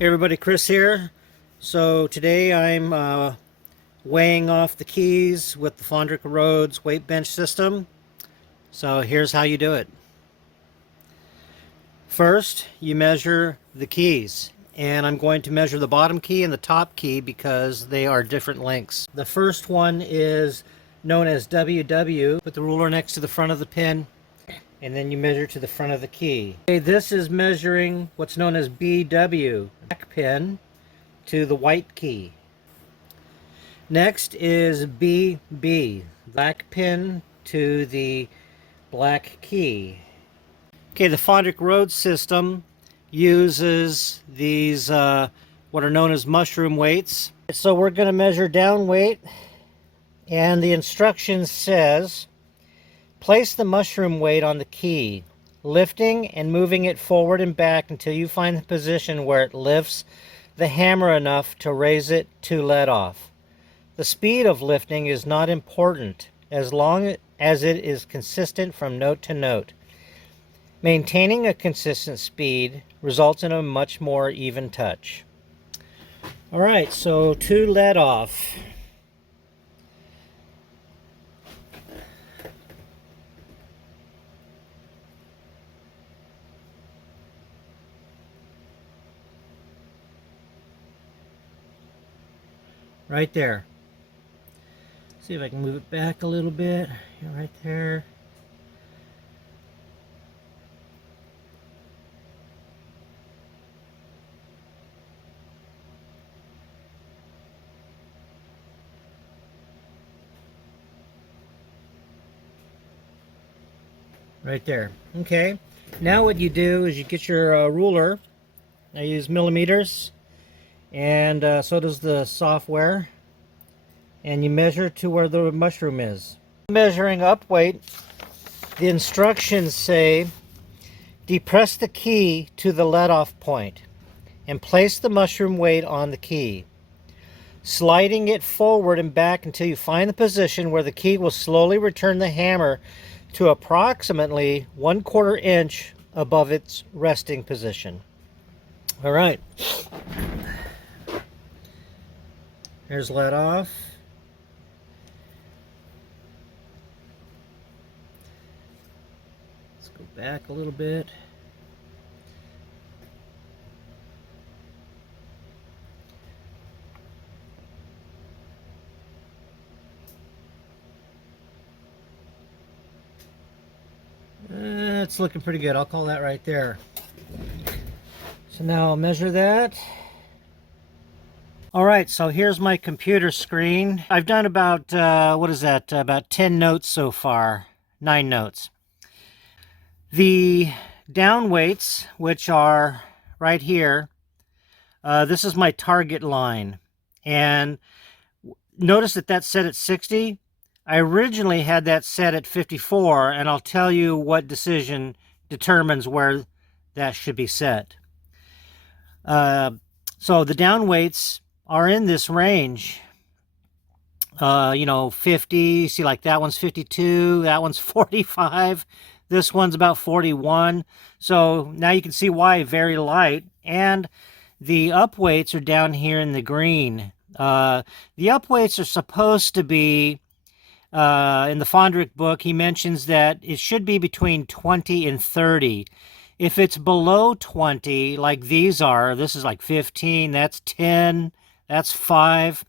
Hey everybody, Chris here. So today I'm weighing off the keys with the Fandrich Rhodes Weightbench system. So here's how you do it. First, you measure the keys. And I'm going to measure the bottom key and the top key because they are different lengths. The first one is known as WW. Put the ruler next to the front of the pin and then you measure to the front of the key. Okay, this is measuring what's known as BW, back pin to the white key. Next is BB, black pin to the black key. Okay, the Fandrich Rhodes system uses these what are known as mushroom weights. So we're going to measure down weight, and the instruction says place the mushroom weight on the key, lifting and moving it forward and back until you find the position where it lifts the hammer enough to raise it to let off. The speed of lifting is not important as long as it is consistent from note to note. Maintaining a consistent speed results in a much more even touch. All right, so to let off. Right there. See if I can move it back a little bit. Right there. Right there. Okay. Now what you do is you get your ruler. I use millimeters, and so does the software, and you measure to where the mushroom is. Measuring up weight, the instructions say depress the key to the let-off point and place the mushroom weight on the key, sliding it forward and back until you find the position where the key will slowly return the hammer to approximately 1/4 inch above its resting position. All right. Here's let off. Let's go back a little bit. It's looking pretty good. I'll call that right there. So now I'll measure that. All right, so here's my computer screen. I've done about, what is that, about 10 notes so far, 9 notes. The down weights, which are right here, this is my target line. And notice that that's set at 60. I originally had that set at 54, and I'll tell you what decision determines where that should be set. So the down weights are in this range. 50, see, like that one's 52, that one's 45, this one's about 41. So now you can see why very light. And the up weights are down here in the green. The up weights are supposed to be, in the Fandrich book, he mentions that it should be between 20 and 30. If it's below 20, like these are, this is like 15, that's 10, that's 5.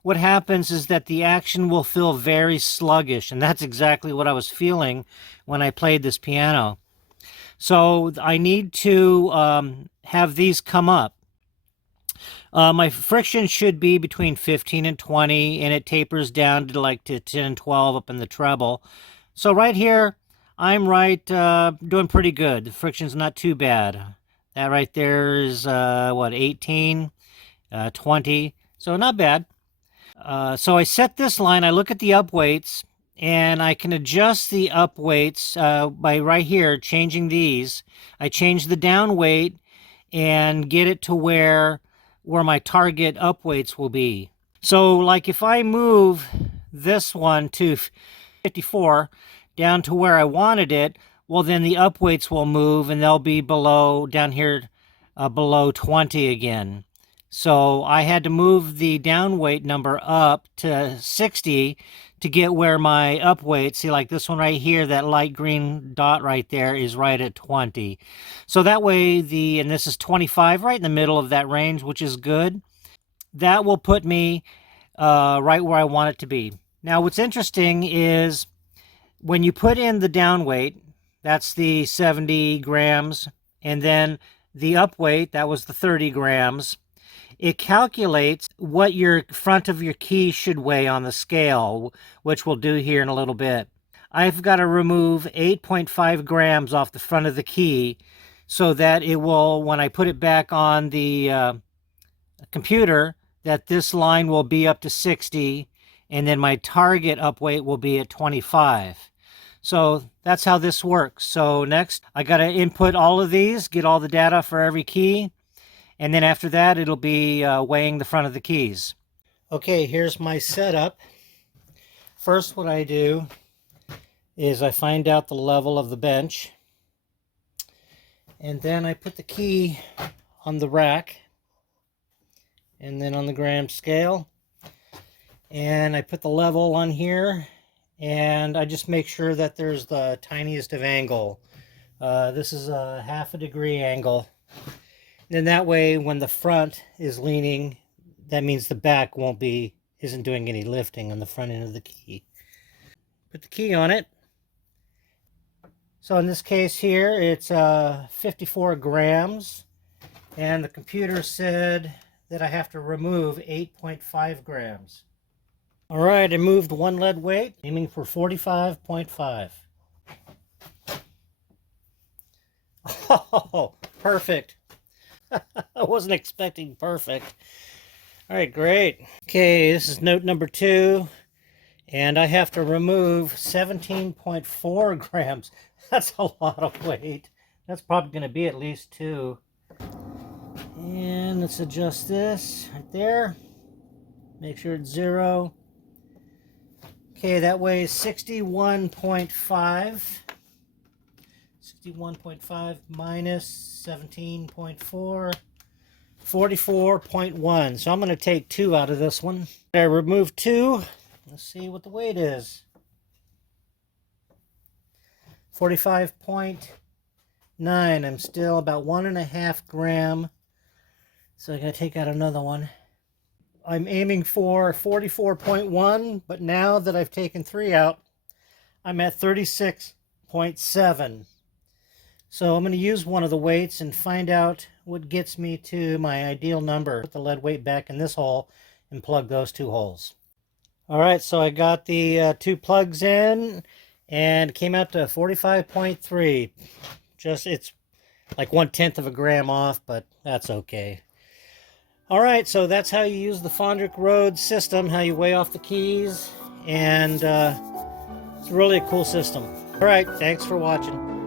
What happens is that the action will feel very sluggish, and that's exactly what I was feeling when I played this piano. So I need to have these come up. My friction should be between 15 and 20, and it tapers down to like to 10 and 12 up in the treble. So right here, I'm right, doing pretty good. The friction's not too bad. That right there is, 18, 20, so not bad. So I set this line, I look at the up weights, and I can adjust the up weights by right here, changing these. I change the down weight and get it to where my target up weights will be. So like if I move this one to 54 down to where I wanted it, well then the up weights will move and they'll be below down here below 20 again. So I had to move the down weight number up to 60 to get where my up weight, see like this one right here, that light green dot right there is right at 20. So that way and this is 25, right in the middle of that range, which is good. That will put me right where I want it to be. Now what's interesting is when you put in the down weight, that's the 70 grams, and then the up weight, that was the 30 grams, it calculates what your front of your key should weigh on the scale, which we'll do here in a little bit. I've got to remove 8.5 grams off the front of the key so that it will, when I put it back on the computer, that this line will be up to 60, and then my target up weight will be at 25. So that's how this works. So next, I got to input all of these, get all the data for every key, and then after that, it'll be weighing the front of the keys. Okay, here's my setup. First, what I do is I find out the level of the bench, and then I put the key on the rack, and then on the gram scale, and I put the level on here, and I just make sure that there's the tiniest of angle. This is a 1/2 degree angle. Then that way, when the front is leaning, that means the back isn't doing any lifting on the front end of the key. Put the key on it. So in this case here, it's 54 grams, and the computer said that I have to remove 8.5 grams. All right, I moved one lead weight, aiming for 45.5. Oh, perfect. I wasn't expecting perfect. All right, great. Okay, this is note number 2, and I have to remove 17.4 grams. That's a lot of weight. That's probably going to be at least 2. And let's adjust this right there. Make sure it's 0. Okay, that weighs 61.5. 61.5 minus 17.4, 44.1. So I'm going to take 2 out of this one. I remove 2. Let's see what the weight is. 45.9. I'm still about 1.5 gram. So I got to take out another one. I'm aiming for 44.1, but now that I've taken 3 out, I'm at 36.7. So I'm going to use one of the weights and find out what gets me to my ideal number. Put the lead weight back in this hole and plug those 2 holes. All right, so I got the 2 plugs in and came out to 45.3. It's like 1/10 of a gram off, but that's okay. All right, so that's how you use the Fandrich Rhodes system, how you weigh off the keys, and it's really a cool system. All right, thanks for watching.